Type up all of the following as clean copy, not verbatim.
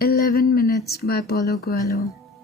11 minutes bye Paulo Coelho.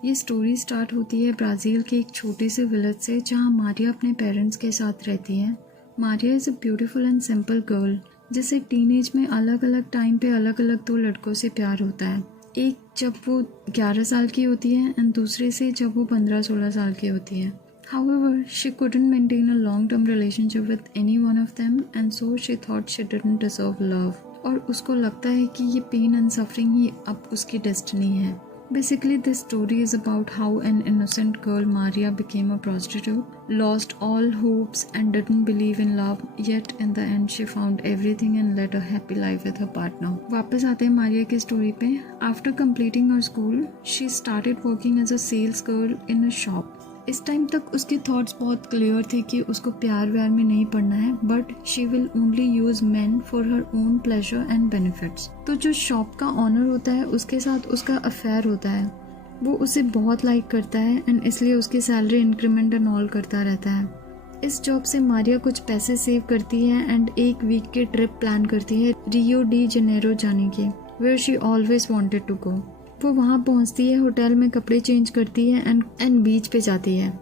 ये story start होती है ब्राज़ील के एक छोटे से विलेज से जहाँ मारिया अपने पेरेंट्स के साथ रहती है। Maria is a beautiful and simple girl जिसे टीनेज में अलग अलग टाइम पे अलग अलग दो लड़कों से प्यार होता है। एक जब वो 11 साल की होती है एंड दूसरे से जब वो 15-16 साल की होती है। However, she couldn't maintain a long-term relationship with any one of them and so she thought she didn't deserve love. और उसको लगता है कि ये पेन एंड सफरिंग ही अब उसकी डेस्टिनी है। Basically, this story is about how an innocent girl, Maria, became a prostitute, lost all hopes and didn't believe in love, yet in the end she found everything and led a happy life with her partner. वापस आते हैं मारिया की story पे। After completing her school, she started working as a sales girl in a shop. इस time तक उसके thoughts बहुत clear थे कि उसको प्यार व्यार में नहीं पड़ना है, but she will only use man for her own pleasure and benefits. तो जो शॉप का ऑनर होता है उसके साथ उसका अफेयर होता है। वो उसे बहुत लाइक करता है एंड इसलिए उसकी सैलरी इंक्रीमेंट एंड ऑल करता रहता है। इस जॉब से मारिया कुछ पैसे सेव करती है एंड एक वीक की ट्रिप प्लान करती है रियो डी जेनेरो जाने की, where she always wanted to go. वो वहाँ पहुँचती है, होटल में कपड़े चेंज करती है एंड बीच पे जाती है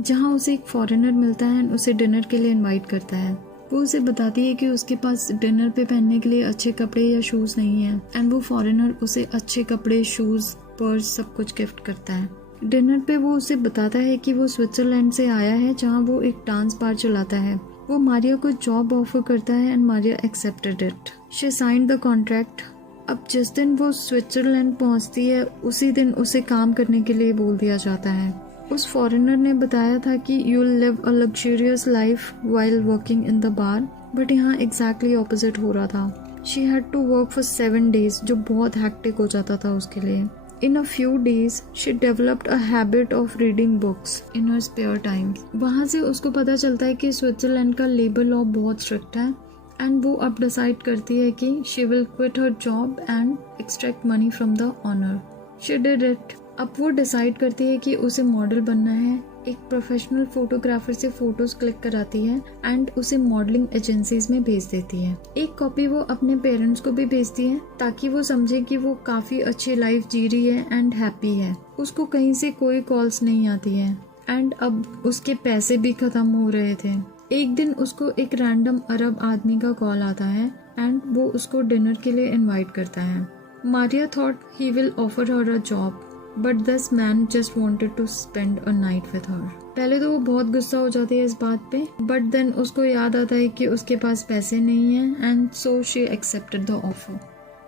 जहाँ उसे एक फॉरेनर मिलता है एंड उसे डिनर के लिए इनवाइट करता है। वो उसे बताती है कि उसके पास डिनर पे पहनने के लिए अच्छे कपड़े या शूज़ नहीं है एंड वो फॉरेनर उसे अच्छे कपड़े, शूज़, पर्स सब कुछ गिफ्ट करता है। डिनर पे वो उसे बताता है कि वो स्विट्जरलैंड से आया है जहाँ वो एक डांस बार चलाता है। वो मारिया को जॉब ऑफर करता है and Maria accepted it. She signed the contract. अब जिस दिन वो स्विट्जरलैंड पहुंचती है उसी दिन उसे काम करने के लिए बोल दिया जाता है। उस फॉरेनर ने बताया था कि you will live a luxurious life while working in the bar, but यहाँ एग्जैक्टली ऑपोजिट हो रहा था। She had to work for 7 days, जो बहुत हैक्टिक हो जाता था उसके लिए। In a few days, she developed a habit of reading books in her spare time. वहाँ से उसको पता चलता है कि स्विट्जरलैंड का लेबर लॉ बहुत स्ट्रिक्ट है एंड वो अब डिसाइड करती है कि she will quit her job and extract money from the owner. She did it. अब वो डिसाइड करती है कि उसे मॉडल बनना है। एक प्रोफेशनल फोटोग्राफर से फोटोज क्लिक कराती है एंड उसे मॉडलिंग एजेंसीज में भेज देती है। एक कॉपी वो अपने पेरेंट्स को भी भेजती है ताकि वो समझे कि वो काफी अच्छी लाइफ जी रही है एंड हैप्पी है। उसको कहीं से कोई कॉल्स नहीं आती है एंड अब उसके पैसे भी खत्म हो रहे थे। एक दिन उसको एक रैंडम अरब आदमी का कॉल आता है एंड वो उसको डिनर के लिए इनवाइट करता है। Maria thought he will offer her a job, but this man just wanted to spend a night with her. पहले तो वो बहुत गुस्सा हो जाती है इस बात पे, बट देन उसको याद आता है कि उसके पास पैसे नहीं है and so she accepted the offer.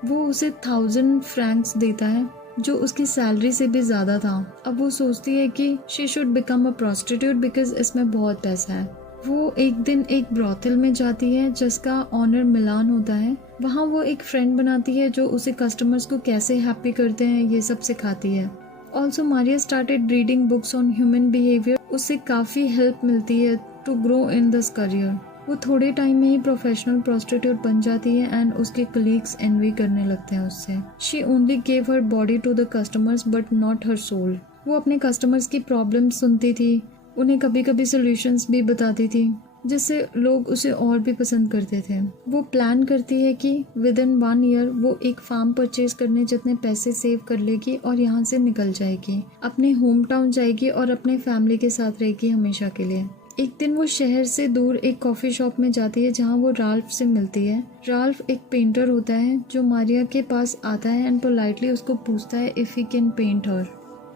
वो उसे 1000 फ्रैंक्स देता है जो उसकी सैलरी से भी ज्यादा था। अब वो सोचती है कि she should become a prostitute because इसमें बहुत पैसा है। वो एक दिन एक ब्रॉथल में जाती है जिसका ऑनर मिलान होता है। वहाँ वो एक फ्रेंड बनाती है जो उसे कस्टमर्स को कैसे हैप्पी करते हैं ये सब सिखाती है। Also Maria started reading books on human behaviour. उससे काफ़ी हेल्प मिलती है to grow in this career. वो थोड़े टाइम में ही प्रोफेशनल प्रोस्टिट्यूट बन जाती है एंड उसके कलीग्स एनवी करने लगते हैं उससे। She only gave her body to the customers but not her soul. वो अपने कस्टमर्स की प्रॉब्लम सुनती थी, उन्हें कभी कभी सॉल्यूशंस भी बताती थी जिससे लोग उसे और भी पसंद करते थे। वो प्लान करती है कि विद इन 1 year वो एक फार्म परचेज करने जितने पैसे सेव कर लेगी और यहाँ से निकल जाएगी, अपने होम टाउन जाएगी और अपने फैमिली के साथ रहेगी हमेशा के लिए। एक दिन वो शहर से दूर एक कॉफी शॉप में जाती है जहाँ वो राल्फ से मिलती है। राल्फ एक पेंटर होता है जो मारिया के पास आता है एंड पोलाइटली उसको पूछता है if he can paint her.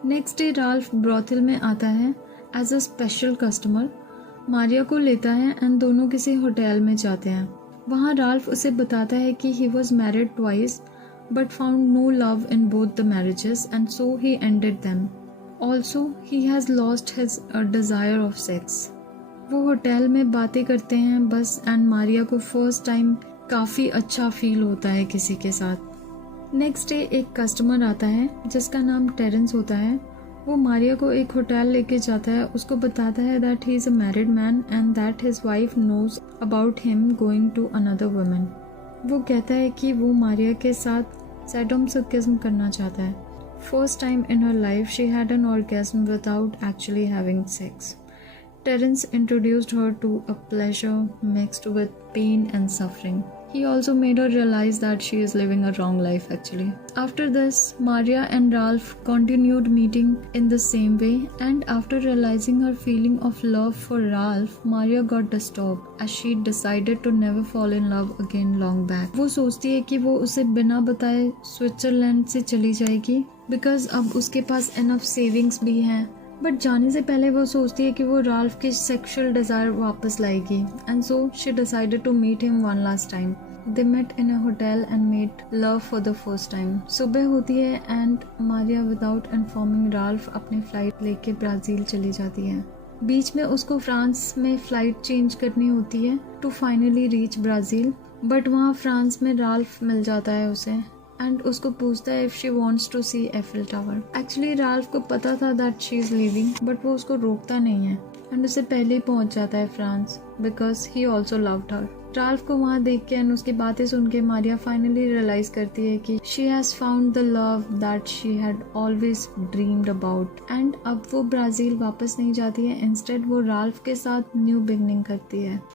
Next day Ralph brothel में आता है as a special customer. Maria को लेता है एंड दोनों किसी होटल में जाते हैं। वहाँ राल्फ उसे बताता है कि he was married twice but found no love in both the marriages and so he ended them. Also he has lost his desire of sex. वो होटल में बातें करते हैं बस एंड मारिया को फर्स्ट टाइम काफ़ी अच्छा फील होता है किसी के साथ। नेक्स्ट डे एक कस्टमर आता है जिसका नाम टेरेंस होता है। वो मारिया को एक होटल लेके जाता है। उसको बताता है that he is a married man and that his wife knows about him going to another woman. वो कहता है कि वो मारिया के साथ सैडोमसोकिज्म करना चाहता है। First time in her life she had an orgasm without actually having sex. Terence introduced her to a pleasure mixed with pain and suffering. He also made her realize that she is living a wrong life actually. After this, Maria and Ralph continued meeting in the same way, and after realizing her feeling of love for Ralph, Maria got disturbed as she decided to never fall in love again long back. वो सोचती है कि वो उसे बिना बताए Switzerland से चली जाएगी बिकॉज अब उसके पास इनफ सेविंग्स भी हैं, बट जाने से पहले वो सोचती है कि वो राल्फ की सेक्सुअल डिजायर वापस लाएगी, and so she decided to meet him one last time. They met in a hotel and made love for the first time. सुबह होती है and Maria without informing Ralph अपनी फ्लाइट लेके ब्राज़ील चली जाती है. बीच में उसको फ्रांस में फ्लाइट चेंज करनी होती है to finally reach Brazil, but वहाँ फ्रांस में राल्फ मिल जाता है उसे एंड उसको पूछता है if she wants to see Eiffel tower. Actually Ralph को पता था that she is leaving, but वो उसको रोकता नहीं है एंड उसे पहले ही पहुंच जाता है France because he also loved her. Ralph को वहाँ देख के एंड उसकी बातें सुन के मारिया फाइनली रियलाइज करती है कि she has found the love that she had always dreamed about, and अब वो ब्राज़ील वापस नहीं जाती है, इंस्टेड वो राल्फ के साथ न्यू बिगनिंग करती है.